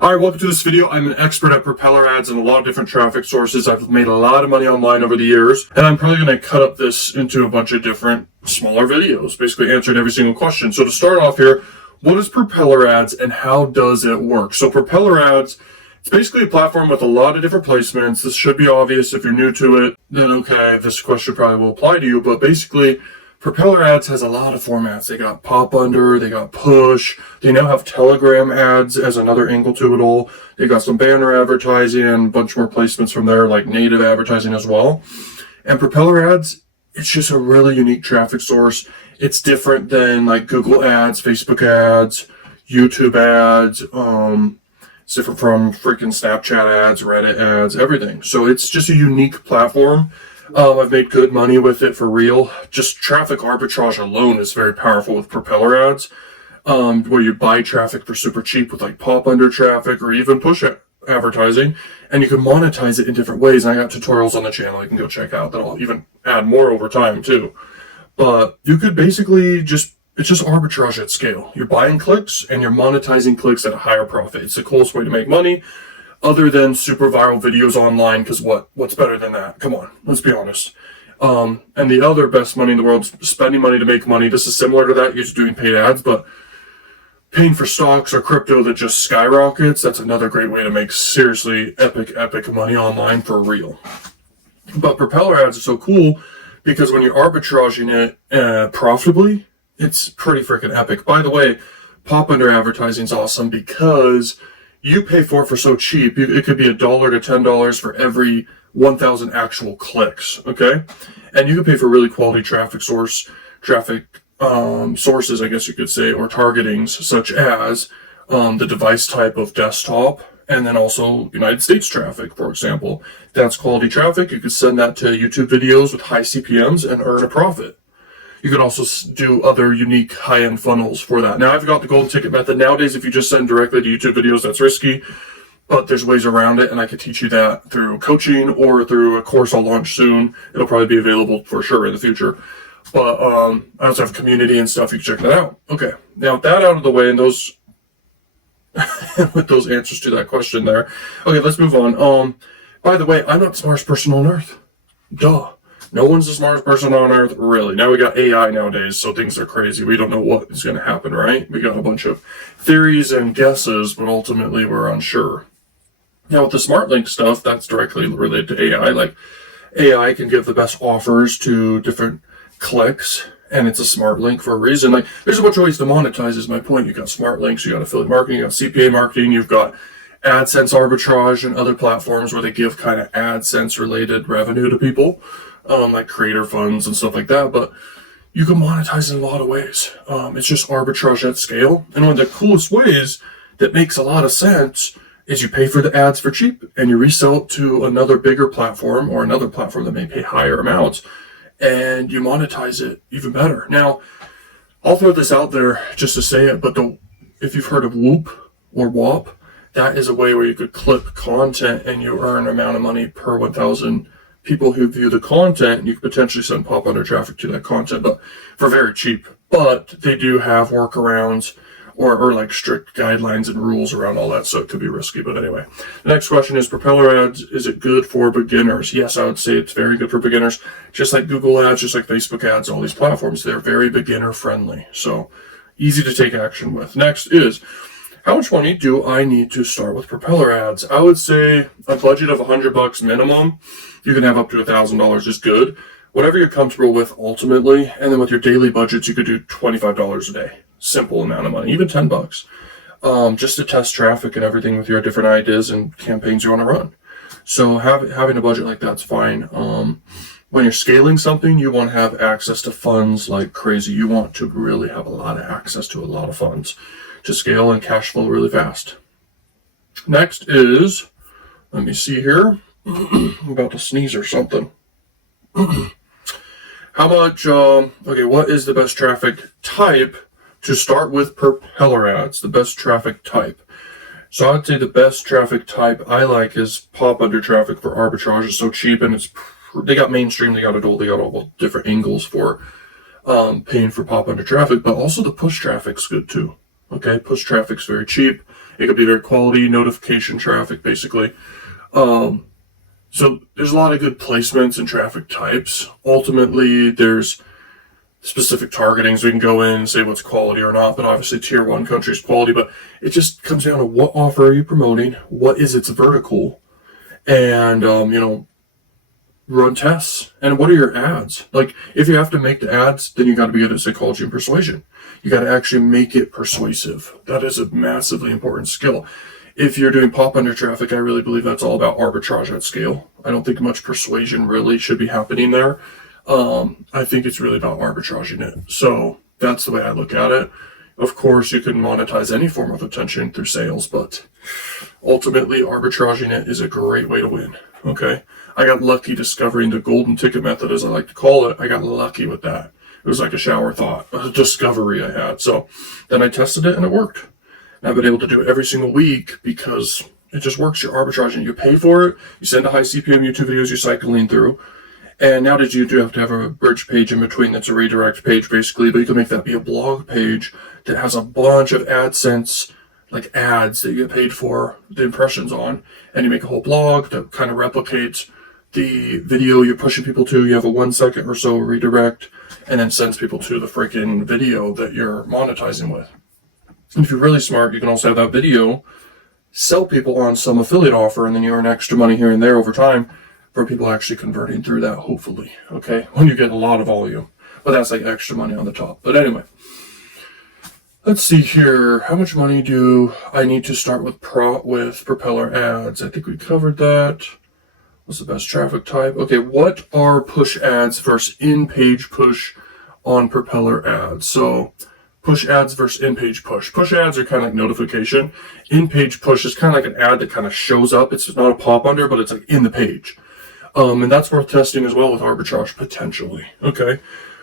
All right, welcome to this video. I'm an expert at Propeller ads and a lot of different traffic sources. I've made a lot of money online over the years, and I'm probably going to cut up this into a bunch of different smaller videos, basically answering every single question. So to start off here, what is Propeller ads and how does it work? So Propeller ads, it's basically a platform with a lot of different placements. This should be obvious. If you're new to it, then okay, this question probably will apply to you, but basically Propeller ads has a lot of formats. They got pop under, they got push, they now have Telegram ads as another angle to it all. They got some banner advertising and a bunch more placements from there, like native advertising as well. And Propeller ads, it's just a really unique traffic source. It's different than like Google ads, Facebook ads, YouTube ads, it's different from freaking Snapchat ads, Reddit ads, everything. So it's just a unique platform. I've made good money with it for real. Just traffic arbitrage alone is very powerful with Propeller ads, where you buy traffic for super cheap with like pop under traffic or even push advertising, and you can monetize it in different ways. And I got tutorials on the channel you can go check out that I'll even add more over time too. But you could basically it's just arbitrage at scale. You're buying clicks and you're monetizing clicks at a higher profit. It's the coolest way to make money. Other than super viral videos online, because what's better than that? Come on, let's be honest. And the other best money in the world is spending money to make money. This is similar to that. You're just doing paid ads, but paying for stocks or crypto that just skyrockets, that's another great way to make seriously epic money online for real. But Propeller ads are so cool because when you're arbitraging it profitably, it's pretty freaking epic. By the way, pop under advertising is awesome because you pay for it for so cheap. It could be $1 to $10 for every 1,000 actual clicks, okay? And you can pay for really quality sources, I guess you could say, or targetings, such as the device type of desktop, and then also United States traffic, for example. That's quality traffic. You could send that to YouTube videos with high CPMs and earn a profit. You could also do other unique high-end funnels for that. Now, I've got the golden ticket method. Nowadays, if you just send directly to YouTube videos, that's risky, but there's ways around it, and I could teach you that through coaching or through a course I'll launch soon. It'll probably be available for sure in the future. But I also have community and stuff. You can check that out. Okay, now with that out of the way and those with those answers to that question there. Okay, let's move on. By the way, I'm not the smartest person on earth. Duh. No one's the smartest person on earth, really. Now we got AI nowadays, so things are crazy. We don't know what is going to happen, right? We got a bunch of theories and guesses, but ultimately we're unsure. Now with the smart link stuff, that's directly related to AI. Like AI can give the best offers to different clicks, and it's a smart link for a reason. Like there's a bunch of ways to monetize is my point. You got smart links, you got affiliate marketing, you got CPA marketing, you've got AdSense arbitrage and other platforms where they give kind of AdSense related revenue to people. Like creator funds and stuff like that, but you can monetize in a lot of ways. It's just arbitrage at scale. And one of the coolest ways that makes a lot of sense is you pay for the ads for cheap and you resell it to another bigger platform or another platform that may pay higher amounts and you monetize it even better. Now, I'll throw this out there just to say it, but if you've heard of Whoop or WAP, that is a way where you could clip content and you earn an amount of money per 1,000 people who view the content, and you could potentially send pop under traffic to that content, but for very cheap. But they do have workarounds or like strict guidelines and rules around all that, so it could be risky. But anyway, the next question is Propeller ads. Is it good for beginners? Yes, I would say it's very good for beginners. Just like Google ads, just like Facebook ads, all these platforms, they're very beginner friendly. So easy to take action with. Next is, how much money do I need to start with Propeller ads? I would say a budget of $100 minimum. You can have up to $1,000 is good. Whatever you're comfortable with ultimately. And then with your daily budgets, you could do $25 a day. Simple amount of money, even $10. Just to test traffic and everything with your different ideas and campaigns you want to run. So having a budget like that's fine. When you're scaling something, you want to have access to funds like crazy. You want to really have a lot of access to a lot of funds to scale and cash flow really fast. Next is, let me see here. I'm about to sneeze or something. How much, okay, what is the best traffic type to start with Propeller ads? The best traffic type. So I'd say the best traffic type I like is pop under traffic for arbitrage. It's so cheap and they got mainstream, they got adult, they got all different angles for paying for pop under traffic, but also the push traffic's good too. Okay, push traffic's very cheap It could be very quality notification traffic, basically. So there's a lot of good placements and traffic types. Ultimately, there's specific targetings. We can go in and say what's quality or not, but obviously tier 1 countries quality, but it just comes down to what offer are you promoting, what is its vertical, and, run tests. And what are your ads? Like, if you have to make the ads, then you got to be good at psychology and persuasion. You got to actually make it persuasive. That is a massively important skill. If you're doing pop under traffic, I really believe that's all about arbitrage at scale. I don't think much persuasion really should be happening there. I think it's really about arbitraging it. So that's the way I look at it. Of course, you can monetize any form of attention through sales, but ultimately arbitraging it is a great way to win. Okay. I got lucky discovering the golden ticket method, as I like to call it. I got lucky with that. It was like a shower thought, a discovery I had. So then I tested it and it worked. And I've been able to do it every single week because it just works. You're arbitraging. You pay for it. You send a high CPM YouTube videos you're cycling through. And nowadays you do have to have a bridge page in between that's a redirect page basically, but you can make that be a blog page that has a bunch of AdSense, like ads that you get paid for the impressions on. And you make a whole blog that kind of replicates the video you're pushing people to. You have a 1 second or so redirect and then sends people to the freaking video that you're monetizing with. And if you're really smart, you can also have that video sell people on some affiliate offer, and then you earn extra money here and there over time for people actually converting through that, hopefully. Okay, when you get a lot of volume. But that's like extra money on the top. But anyway, let's see here. How much money do I need to start with Propeller ads? I think we covered that. What's the best traffic type? Okay, what are push ads versus in-page push on Propeller ads? So push ads versus in-page push. Push ads are kind of like notification. In-page push is kind of like an ad that kind of shows up. It's not a pop under, but it's like in the page. And that's worth testing as well with arbitrage potentially. Okay,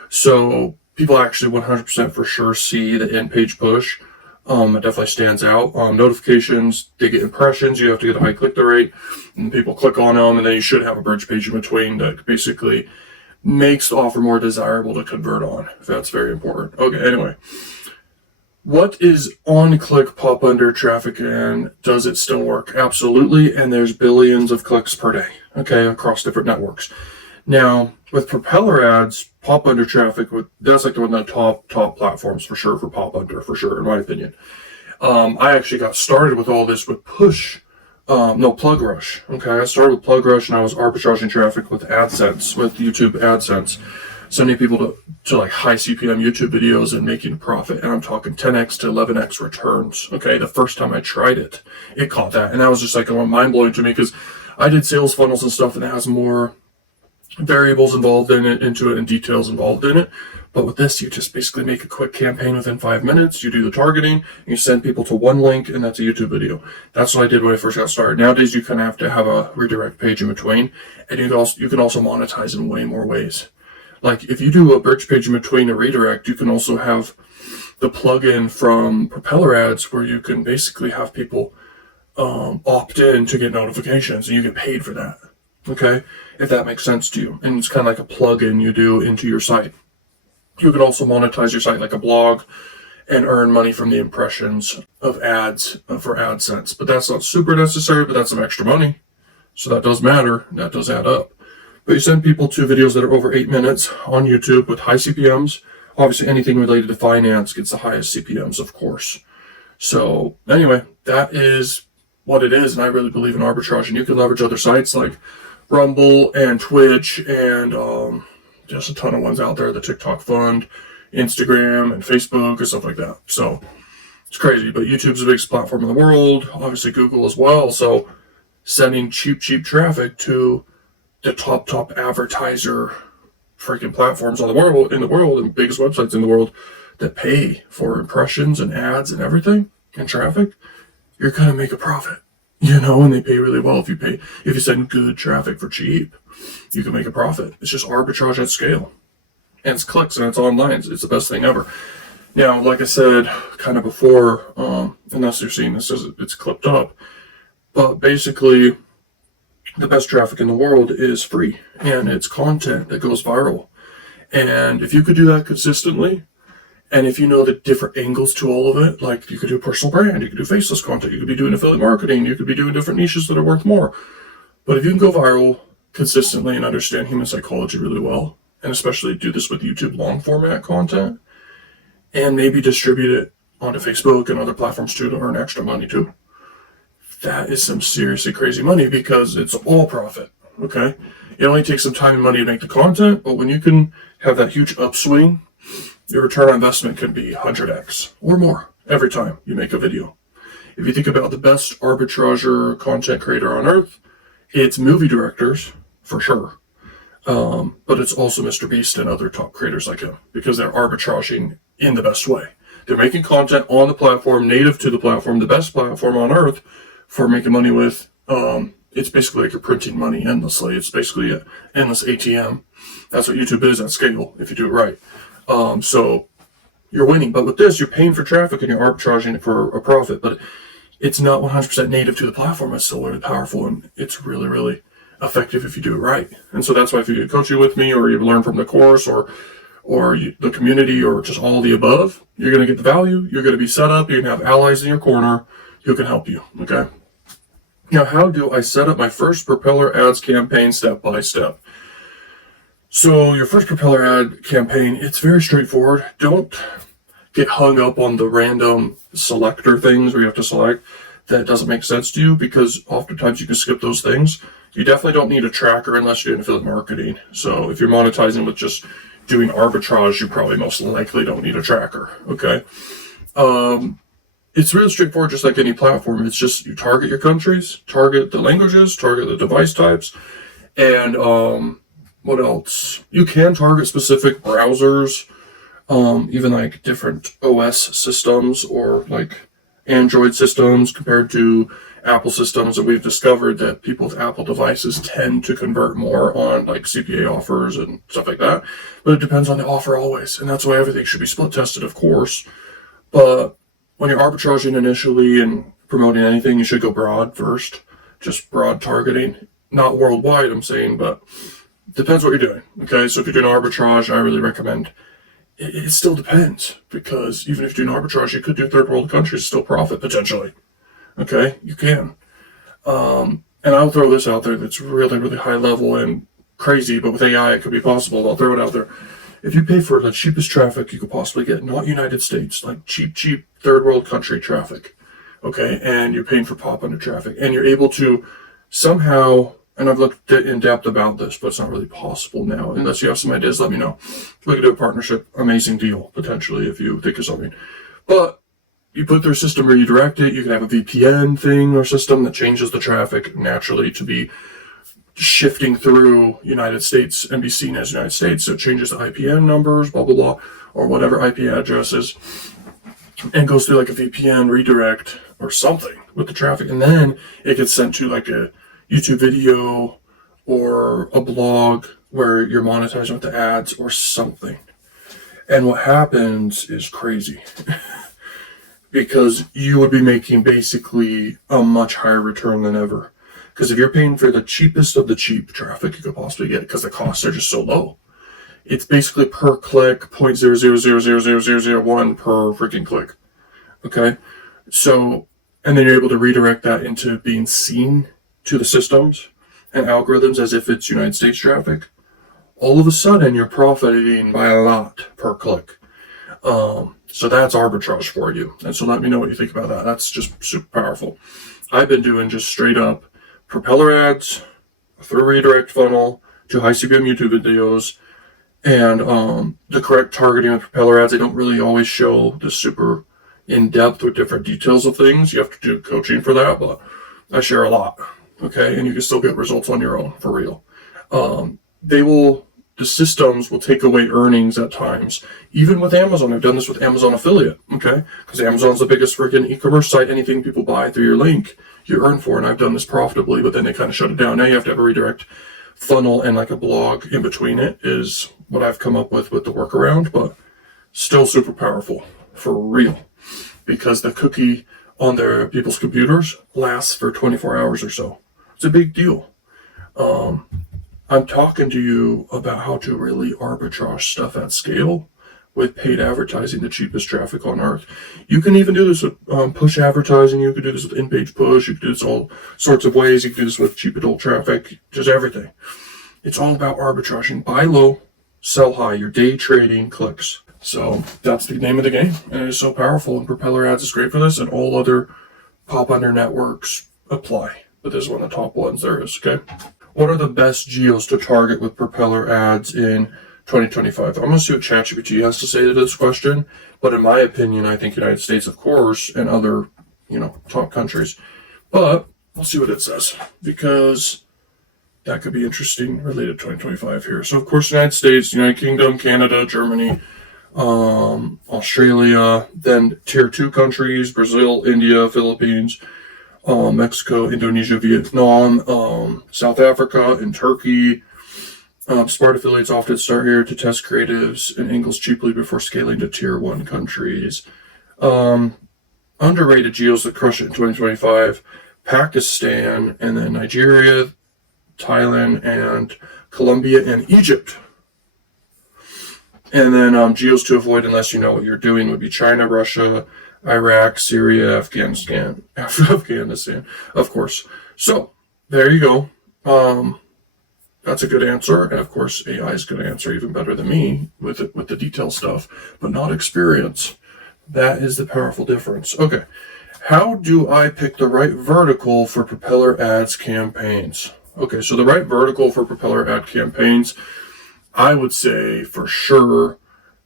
so people actually 100% for sure see the in-page push. It definitely stands out. Notifications, they get impressions. You have to get a high click-through rate, and people click on them, and then you should have a bridge page in between that basically makes the offer more desirable to convert on. That's very important. Okay, anyway. What is on-click pop under traffic, and does it still work? Absolutely, and there's billions of clicks per day, okay, across different networks. Now, with Propeller ads, pop under traffic, that's like one of the top platforms for sure for pop under, for sure, in my opinion. I actually got started with all this with Plug Rush. Okay, I started with Plug Rush and I was arbitraging traffic with AdSense, with YouTube AdSense, sending people to like high CPM YouTube videos and making a profit. And I'm talking 10x to 11x returns. Okay, the first time I tried it, it caught that. And that was just like mind blowing to me because I did sales funnels and stuff and it has more variables involved in it, into it, and details involved in it. But with this, you just basically make a quick campaign within 5 minutes. You do the targeting, and you send people to one link, and that's a YouTube video. That's what I did when I first got started. Nowadays, you kind of have to have a redirect page in between, and you can also monetize in way more ways. Like if you do a bridge page in between a redirect, you can also have the plugin from Propeller ads where you can basically have people opt in to get notifications, and you get paid for that. Okay, if that makes sense to you. And it's kind of like a plugin you do into your site. You can also monetize your site like a blog and earn money from the impressions of ads for AdSense. But that's not super necessary, but that's some extra money. So that does matter. That does add up. But you send people to videos that are over 8 minutes on YouTube with high CPMs. Obviously, anything related to finance gets the highest CPMs, of course. So anyway, that is what it is. And I really believe in arbitrage. And you can leverage other sites like Rumble and Twitch and just a ton of ones out there, the TikTok Fund, Instagram and Facebook and stuff like that. So it's crazy, but YouTube's the biggest platform in the world, obviously Google as well. So sending cheap traffic to the top advertiser freaking platforms in the world and biggest websites in the world that pay for impressions and ads and everything and traffic, you're going to make a profit. And they pay really well if you send good traffic for cheap, you can make a profit. It's just arbitrage at scale. And it's clicks and it's online. It's the best thing ever. Now, like I said, kind of before, unless you're seeing this as it's clipped up, but basically the best traffic in the world is free and it's content that goes viral. And if you could do that consistently And if you know the different angles to all of it, like you could do personal brand, you could do faceless content, you could be doing affiliate marketing, you could be doing different niches that are worth more. But if you can go viral consistently and understand human psychology really well, and especially do this with YouTube long format content, and maybe distribute it onto Facebook and other platforms too to earn extra money too, that is some seriously crazy money because it's all profit, okay? It only takes some time and money to make the content, but when you can have that huge upswing, your return on investment can be 100x or more every time you make a video. If you think about the best arbitrager content creator on earth, it's movie directors, for sure. But it's also Mr. Beast and other top creators like him because they're arbitraging in the best way. They're making content on the platform, native to the platform, the best platform on earth for making money with. It's basically like you're printing money endlessly. It's basically an endless ATM. That's what YouTube is at scale if you do it right. So you're winning. But with this, you're paying for traffic and you're arbitraging it for a profit. But it's not 100% native to the platform. It's still really powerful and it's really, really effective if you do it right. And so that's why if you do coaching with me or you learn from the course or the community or just all the above, you're going to get the value. You're going to be set up. You're going to have allies in your corner who can help you. Okay. Now, how do I set up my first Propeller ads campaign step by step? So your first Propeller ad campaign, it's very straightforward. Don't get hung up on the random selector things where you have to select that doesn't make sense to you because oftentimes you can skip those things. You definitely don't need a tracker unless you're doing affiliate marketing. So if you're monetizing with just doing arbitrage, you probably most likely don't need a tracker. Okay. It's really straightforward, just like any platform. It's just you target your countries, target the languages, target the device types, and what else? You can target specific browsers, even like different OS systems or like Android systems compared to Apple systems. And we've discovered that people with Apple devices tend to convert more on like CPA offers and stuff like that. But it depends on the offer always. And that's why everything should be split tested, of course. But when you're arbitraging initially and promoting anything, you should go broad first, just broad targeting, not worldwide, I'm saying, but depends what you're doing. Okay, so if you're doing arbitrage, I really recommend. It still depends because even if you're doing arbitrage, you could do third world countries, still profit potentially. Okay, you can. And I'll throw this out there that's really, really high level and crazy, but with AI, it could be possible. I'll throw it out there. If you pay for the cheapest traffic you could possibly get, not United States, like cheap third world country traffic, okay, and you're paying for pop under traffic, and you're able to somehow, and I've looked in depth about this, but it's not really possible now. Unless you have some ideas, let me know. We could do a partnership, amazing deal, potentially, if you think of something. But you put their system redirect it, you can have a VPN thing or system that changes the traffic naturally to be shifting through United States and be seen as United States. So it changes the IPN numbers, blah, blah, blah, or whatever IP addresses, and goes through like a VPN redirect or something with the traffic. And then it gets sent to like a YouTube video or a blog where you're monetizing with the ads or something. And what happens is crazy because you would be making basically a much higher return than ever. Because if you're paying for the cheapest of the cheap traffic you could possibly get, because the costs are just so low, it's basically per click, 0.0000001 per freaking click. Okay? So, and then you're able to redirect that into being seen to the systems and algorithms as if it's United States traffic. All of a sudden, you're profiting by a lot per click. So that's arbitrage for you. And so let me know what you think about that. That's just super powerful. I've been doing just straight up Propeller ads through a redirect funnel to high CPM YouTube videos, and the correct targeting of Propeller ads. I don't really always show the super in depth with different details of things. You have to do coaching for that, but I share a lot. Okay, and you can still get results on your own for real. The systems will take away earnings at times, even with Amazon. I've done this with Amazon affiliate, okay? Because Amazon's the biggest freaking e-commerce site. Anything people buy through your link, you earn for, and I've done this profitably, but then they kind of shut it down. Now you have to have a redirect funnel and like a blog in between it is what I've come up with the workaround, but still super powerful for real because the cookie on their people's computers lasts for 24 hours or so. It's a big deal. I'm talking to you about how to really arbitrage stuff at scale with paid advertising, the cheapest traffic on earth. You can even do this with push advertising. You can do this with in-page push. You can do this all sorts of ways. You can do this with cheap adult traffic, just everything. It's all about arbitraging. Buy low, sell high. You're day trading clicks. So that's the name of the game, and it is so powerful. And Propeller Ads is great for this, and all other pop-under networks apply. But this is one of the top ones there is, okay? What are the best geos to target with Propeller Ads in 2025? I'm going to see what ChatGPT has to say to this question, but in my opinion, I think United States, of course, and other, top countries. But we'll see what it says, because that could be interesting related to 2025 here. So, of course, United States, United Kingdom, Canada, Germany, Australia, then tier 2 countries, Brazil, India, Philippines, Mexico, Indonesia, Vietnam, South Africa, and Turkey. Smart affiliates often start here to test creatives and angles cheaply before scaling to tier 1 countries. Underrated geos that crush it in 2025, Pakistan, and then Nigeria, Thailand, and Colombia, and Egypt. And then geos to avoid unless you know what you're doing would be China, Russia, Iraq, Syria, Afghanistan, of course. So there you go. That's a good answer, and of course AI is going to answer even better than me with the detail stuff, but not experience. That is the powerful difference. Okay, how do I pick the right vertical for Propeller Ads campaigns? Okay, so the right vertical for Propeller Ad campaigns, I would say for sure,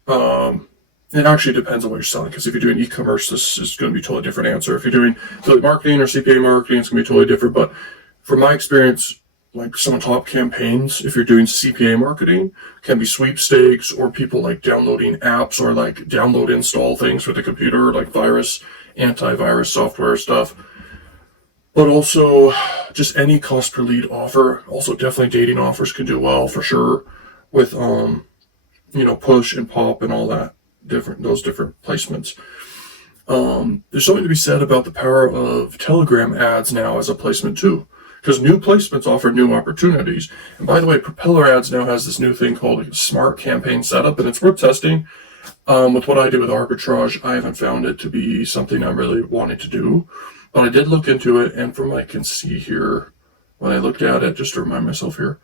it actually depends on what you're selling, because if you're doing e-commerce, this is going to be a totally different answer. If you're doing affiliate marketing or CPA marketing, it's going to be totally different. But from my experience, like some top campaigns, if you're doing CPA marketing, can be sweepstakes or people like downloading apps or like download install things for the computer, like antivirus software stuff. But also just any cost per lead offer. Also definitely dating offers can do well for sure with push and pop and all that those different placements. There's something to be said about the power of Telegram ads now as a placement too, because new placements offer new opportunities. And by the way, Propeller Ads now has this new thing called Smart Campaign Setup, and it's worth testing. With what I do with arbitrage, I haven't found it to be something I'm really wanting to do, but I did look into it, and from what I can see here, when I looked at it, just to remind myself here,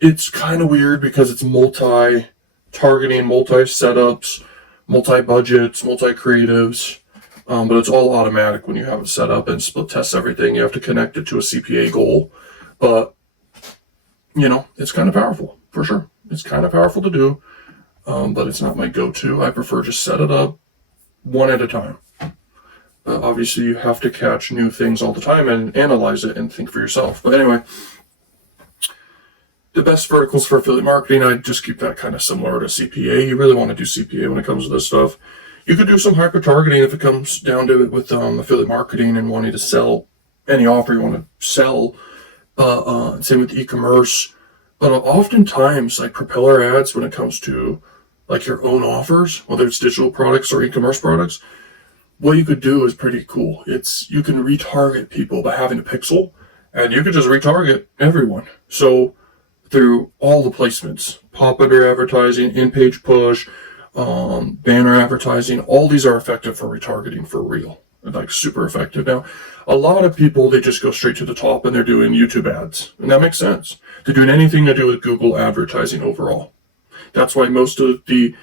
it's kind of weird because it's multi-targeting, multi-setups, multi-budgets, multi-creatives, but it's all automatic when you have it set up and split test everything. You have to connect it to a CPA goal, but, it's kind of powerful, for sure. It's kind of powerful to do, but it's not my go-to. I prefer just set it up one at a time. Obviously, you have to catch new things all the time and analyze it and think for yourself. But anyway, the best verticals for affiliate marketing, I just keep that kind of similar to CPA. You really want to do CPA when it comes to this stuff. You could do some hyper-targeting if it comes down to it with affiliate marketing and wanting to sell any offer you want to sell. Same with e-commerce. But oftentimes, like Propeller Ads, when it comes to like your own offers, whether it's digital products or e-commerce products, what you could do is pretty cool. You can retarget people by having a pixel, and you can just retarget everyone. So through all the placements, pop-under advertising, in-page push, banner advertising, all these are effective for retargeting for real. Like super effective. Now, a lot of people, they just go straight to the top and they're doing YouTube ads. And that makes sense. They're doing anything to do with Google advertising overall. That's why most of the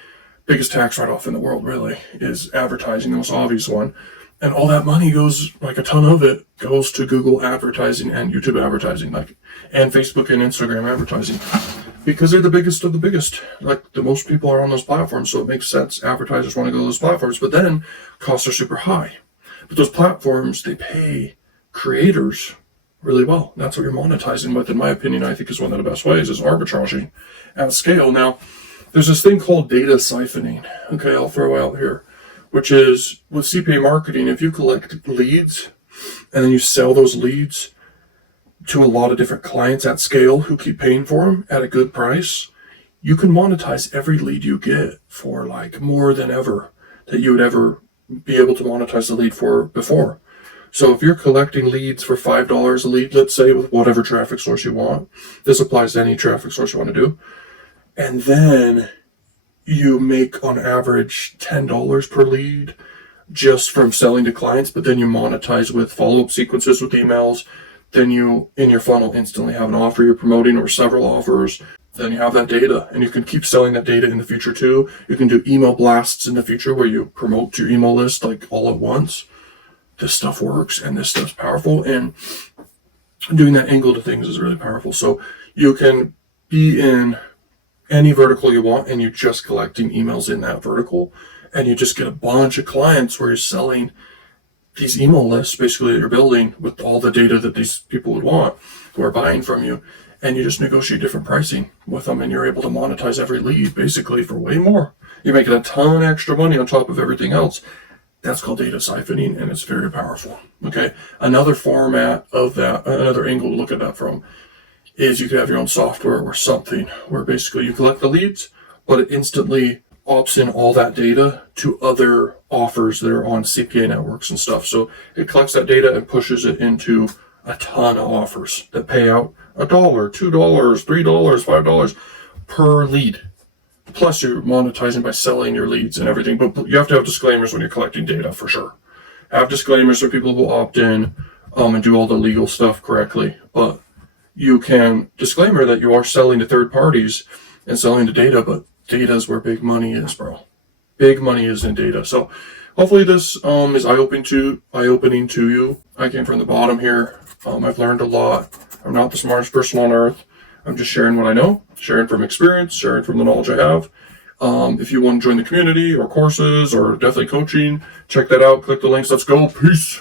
biggest tax write-off in the world really is advertising, the most obvious one. And all that money goes, like a ton of it, goes to Google advertising and YouTube advertising, and Facebook and Instagram advertising, because they're the biggest of the biggest. Like the most people are on those platforms, so it makes sense. Advertisers want to go to those platforms, but then costs are super high. But those platforms, they pay creators really well. That's what you're monetizing with, in my opinion. I think is one of the best ways is arbitraging at scale. Now, there's this thing called data siphoning. Okay, I'll throw out here, which is with CPA marketing, if you collect leads and then you sell those leads to a lot of different clients at scale who keep paying for them at a good price, you can monetize every lead you get for like more than ever that you would ever be able to monetize the lead for before. So if you're collecting leads for $5 a lead, let's say, with whatever traffic source you want, this applies to any traffic source you want to do, and then you make on average $10 per lead just from selling to clients, but then you monetize with follow-up sequences with emails. Then you, in your funnel, instantly have an offer you're promoting or several offers. Then you have that data, and you can keep selling that data in the future too. You can do email blasts in the future where you promote your email list like all at once. This stuff works, and this stuff's powerful, and doing that angle to things is really powerful. So you can be in any vertical you want, and you're just collecting emails in that vertical, and you just get a bunch of clients where you're selling these email lists basically that you're building with all the data that these people would want who are buying from you, and you just negotiate different pricing with them, and you're able to monetize every lead basically for way more. You're making a ton extra money on top of everything else. That's called data siphoning, and it's very powerful. Okay, another format of that, another angle to look at that from, is you could have your own software or something where basically you collect the leads, but it instantly opts in all that data to other offers that are on CPA networks and stuff. So it collects that data and pushes it into a ton of offers that pay out $1, $2, $3, $5 per lead. Plus you're monetizing by selling your leads and everything, but you have to have disclaimers when you're collecting data for sure. Have disclaimers so people will opt in and do all the legal stuff correctly. But you can disclaimer that you are selling to third parties and selling the data, but data is where big money is, bro. Big money is in data. So hopefully this is eye-opening to you. I came from the bottom here. I've learned a lot. I'm not the smartest person on earth. I'm just sharing what I know, sharing from experience, sharing from the knowledge I have. If you want to join the community or courses or definitely coaching, check that out. Click the links. Let's go. Peace.